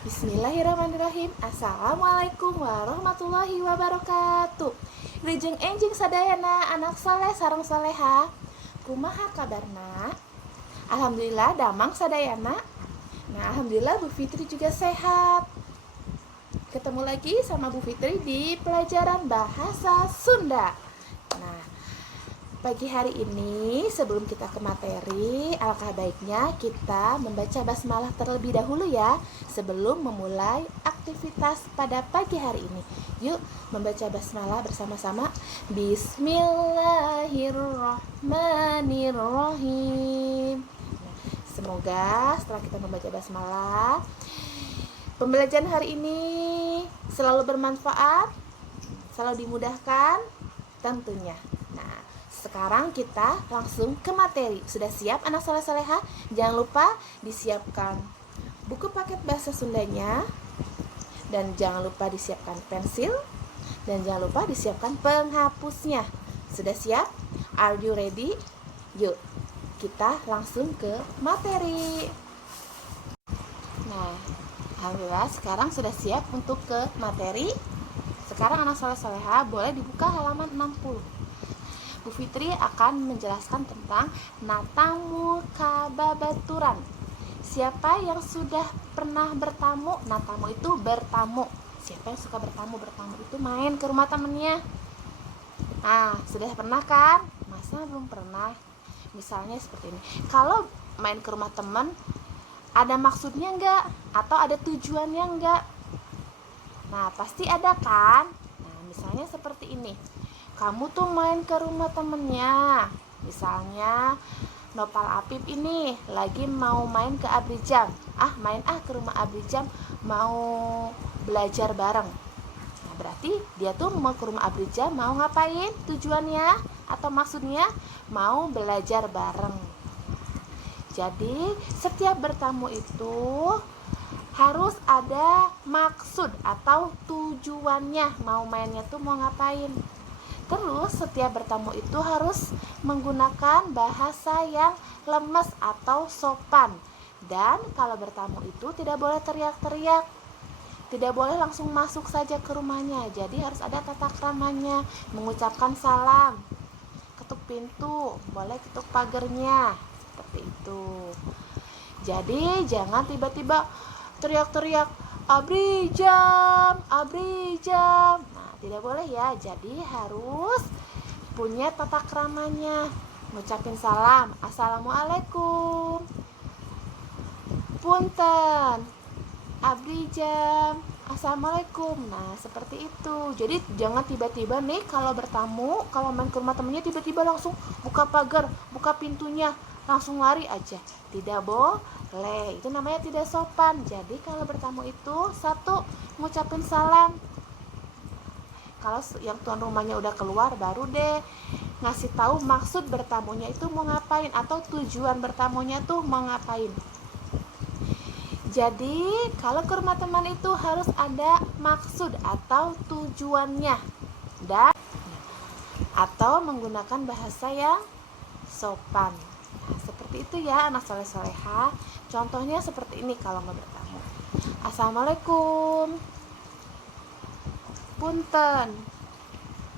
Bismillahirrahmanirrahim. Assalamualaikum warahmatullahi wabarakatuh. Wilujeng enjing sadayana anak saleh sareng saleha. Kumaha kabarna? Alhamdulillah damang sadayana. Nah, alhamdulillah Bu Fitri juga sehat. Ketemu lagi sama Bu Fitri di pelajaran bahasa Sunda. Nah, pagi hari ini sebelum kita ke materi, alangkah baiknya kita membaca basmalah terlebih dahulu ya, sebelum memulai aktivitas pada pagi hari ini. Yuk membaca basmalah bersama-sama. Bismillahirrahmanirrahim. Semoga setelah kita membaca basmalah, pembelajaran hari ini selalu bermanfaat, selalu dimudahkan tentunya. Nah, sekarang kita langsung ke materi. Sudah siap anak saleh-saleha? Jangan lupa disiapkan buku paket bahasa Sundanya, dan jangan lupa disiapkan pensil, dan jangan lupa disiapkan penghapusnya. Sudah siap? Are you ready? Yuk, kita langsung ke materi. Nah, alhamdulillah sekarang sudah siap untuk ke materi. Sekarang anak saleh-saleha boleh dibuka halaman 60. Bu Fitri akan menjelaskan tentang natamu kababaturan. Siapa yang sudah pernah bertamu? Natamu itu bertamu. Siapa yang suka bertamu? Bertamu itu main ke rumah temennya. Nah, sudah pernah kan? Masa belum pernah? Misalnya seperti ini. Kalau main ke rumah temen, ada maksudnya enggak? Atau ada tujuannya enggak? Nah, pasti ada kan? Nah, misalnya seperti ini. Kamu tuh main ke rumah temennya. Misalnya Nopal Apip ini lagi mau main ke Abrijam. Main ke rumah Abrijam, mau belajar bareng. Nah, berarti dia tuh mau ke rumah Abrijam, mau ngapain? Tujuannya atau maksudnya mau belajar bareng. Jadi setiap bertamu itu harus ada maksud atau tujuannya, mau mainnya tuh mau ngapain. Terus setiap bertamu itu harus menggunakan bahasa yang lemes atau sopan. Dan kalau bertamu itu tidak boleh teriak-teriak, tidak boleh langsung masuk saja ke rumahnya. Jadi harus ada tata kramanya, mengucapkan salam, ketuk pintu, boleh ketuk pagernya, seperti itu. Jadi jangan tiba-tiba teriak-teriak, abrijam, abrijam. Nah, tidak boleh ya. Jadi harus punya tata kramanya. Ngucapin salam, assalamualaikum, punten, abrijam, assalamualaikum. Nah, seperti itu. Jadi jangan tiba-tiba nih kalau bertamu, kalau main ke rumah temennya tiba-tiba langsung buka pagar, buka pintunya, langsung lari aja. Tidak boleh, itu namanya tidak sopan. Jadi kalau bertamu itu satu, ngucapin salam. Kalau yang tuan rumahnya udah keluar, baru deh ngasih tahu maksud bertamunya itu mau ngapain, atau tujuan bertamunya tuh mau ngapain. Jadi kalau ke rumah teman itu harus ada maksud atau tujuannya, dan atau menggunakan bahasa yang sopan. Nah, seperti itu ya anak soleh-soleha. Contohnya seperti ini kalau mau bertamu. Assalamualaikum, punten,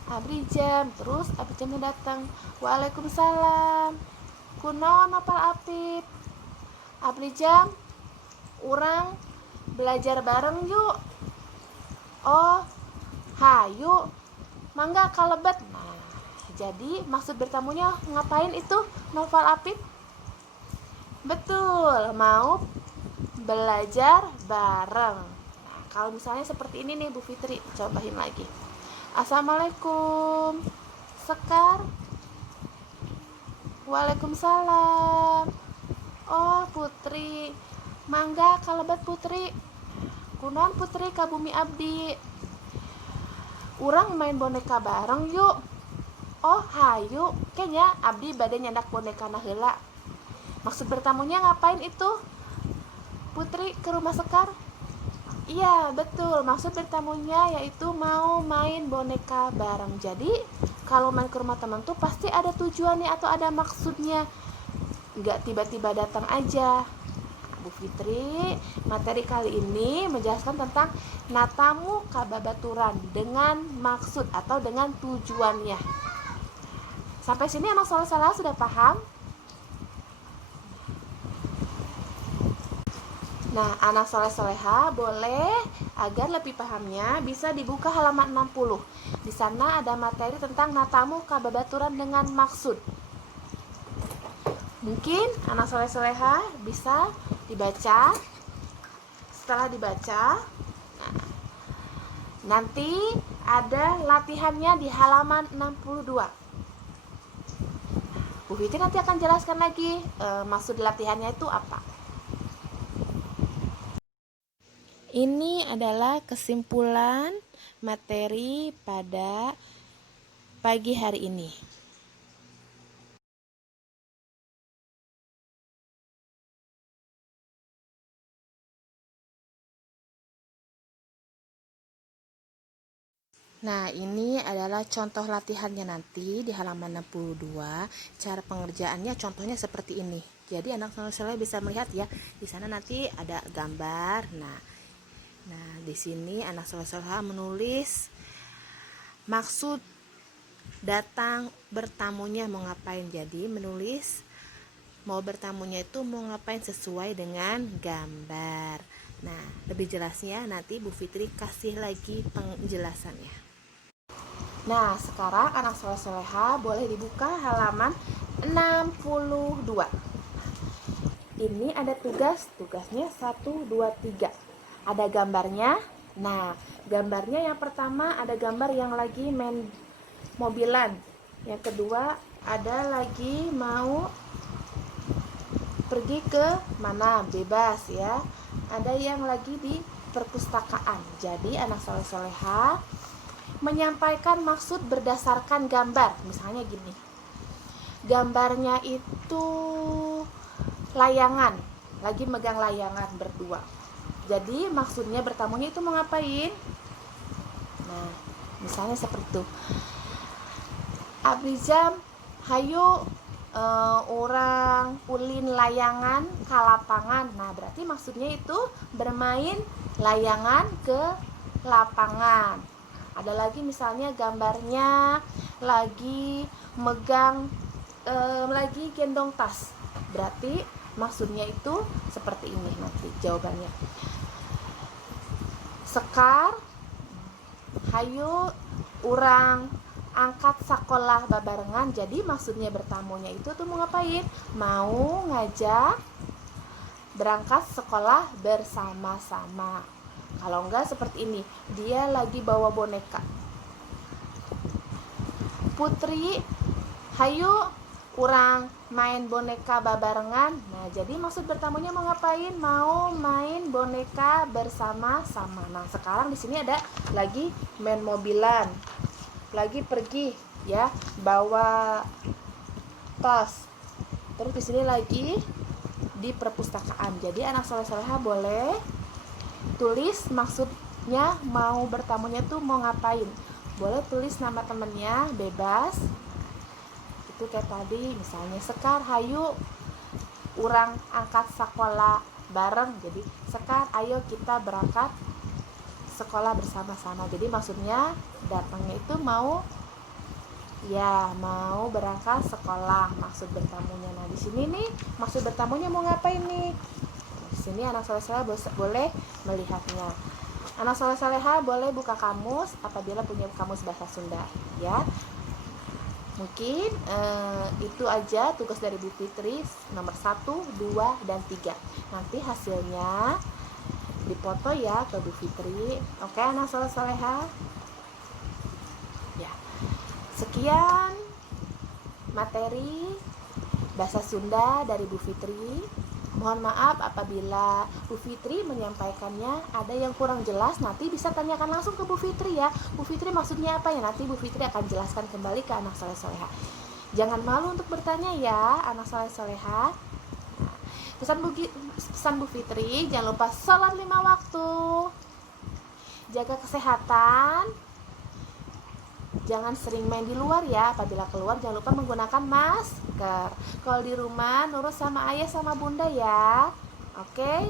abrijam. Terus abrijamnya datang, waalaikumsalam, kunaon Nopal Apip, abrijam, urang belajar bareng yuk. Oh, hayu, mangga kalebet. Nah, jadi maksud bertamunya ngapain itu Nopal Apip? Betul, mau belajar bareng. Nah, kalau misalnya seperti ini nih Bu Fitri, contohin lagi. Assalamualaikum, Sekar, waalaikumsalam. Oh, Putri, mangga kalebet Putri, kunaon Putri ka bumi abdi, urang main boneka bareng yuk. Oh, hayu, kayaknya abdi bade nyandak boneka heula. Maksud bertamunya ngapain itu Putri ke rumah Sekar? Iya, betul. Maksud bertamunya yaitu mau main boneka bareng. Jadi kalau main ke rumah teman tuh pasti ada tujuannya atau ada maksudnya, nggak tiba-tiba datang aja. Bu Fitri, materi kali ini menjelaskan tentang natamu kababaturan dengan maksud atau dengan tujuannya. Sampai sini anak soleh-soleh sudah paham? Nah, anak soleh-soleha boleh agar lebih pahamnya bisa dibuka halaman 60. Di sana ada materi tentang natamu kababaturan dengan maksud. Mungkin anak soleh-soleha bisa dibaca. Setelah dibaca, nanti ada latihannya di halaman 62. Bu Fitri nanti akan jelaskan lagi maksud latihannya itu apa. Ini adalah kesimpulan materi pada pagi hari ini. Nah, ini adalah contoh latihannya nanti di halaman 62. Cara pengerjaannya contohnya seperti ini. Jadi anak soleh bisa melihat ya, di sana nanti ada gambar. Nah, di sini anak soleh menulis maksud datang bertamunya mau ngapain. Jadi menulis mau bertamunya itu mau ngapain sesuai dengan gambar. Nah, lebih jelasnya nanti Bu Fitri kasih lagi penjelasannya. Nah, sekarang anak soleh-soleha boleh dibuka halaman 62. Ini ada tugasnya 1, 2, 3. Ada gambarnya. Nah, gambarnya yang pertama ada gambar yang lagi main mobilan. Yang kedua ada lagi mau pergi ke mana, bebas ya. Ada yang lagi di perpustakaan. Jadi anak soleh-soleha menyampaikan maksud berdasarkan gambar. Misalnya gini, gambarnya itu layangan, lagi megang layangan berdua. Jadi maksudnya bertamunya itu mau ngapain? Nah, misalnya seperti itu. Abdi jam hayu orang ulin layangan ke lapangan. Nah, berarti maksudnya itu bermain layangan ke lapangan. Ada lagi misalnya gambarnya lagi megang lagi gendong tas. Berarti maksudnya itu seperti ini nanti jawabannya. Sekar hayu urang angkat sekolah babarengan. Jadi maksudnya bertamunya itu tuh mau ngapain? Mau ngajak berangkat sekolah bersama-sama. Kalau enggak seperti ini, dia lagi bawa boneka. Putri hayu urang main boneka babarengan. Nah, jadi maksud bertamunya mau ngapain? Mau main boneka bersama-sama. Nah, sekarang di sini ada lagi main mobilan. Lagi pergi ya, bawa tas. Terus di sini lagi di perpustakaan. Jadi anak soleh-soleha boleh tulis maksudnya mau bertamunya tuh mau ngapain. Boleh tulis nama temennya, bebas. Itu kayak tadi misalnya Sekar hayu urang angkat sekolah bareng. Jadi Sekar ayo kita berangkat sekolah bersama-sama. Jadi maksudnya datangnya itu mau berangkat sekolah, maksud bertamunya. Nah, di sini nih maksud bertamunya mau ngapain nih? Di sini anak soleh-soleha boleh melihatnya. Anak soleh-soleha boleh buka kamus apabila punya kamus bahasa Sunda ya. Mungkin itu aja tugas dari Bu Fitri nomor 1, 2, dan 3. Nanti hasilnya dipoto ya ke Bu Fitri. Oke anak soleh-soleha. Ya. Sekian materi bahasa Sunda dari Bu Fitri. Mohon maaf apabila Bu Fitri menyampaikannya ada yang kurang jelas, nanti bisa tanyakan langsung ke Bu Fitri ya. Bu Fitri maksudnya apa ya? Nanti Bu Fitri akan jelaskan kembali ke anak soleh-soleha. Jangan malu untuk bertanya ya anak soleh-soleha. Nah, pesan Bu Fitri, jangan lupa sholat 5 waktu, jaga kesehatan, jangan sering main di luar ya. Apabila keluar jangan lupa menggunakan masker. Kalau di rumah nurut sama ayah sama bunda ya. Oke.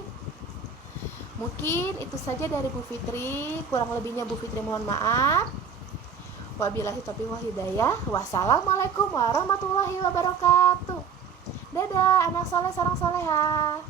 Mungkin itu saja dari Bu Fitri. Kurang lebihnya Bu Fitri mohon maaf. Wabillahi taufiq wal hidayah. Wassalamualaikum warahmatullahi wabarakatuh. Dadah anak soleh sareng soleha.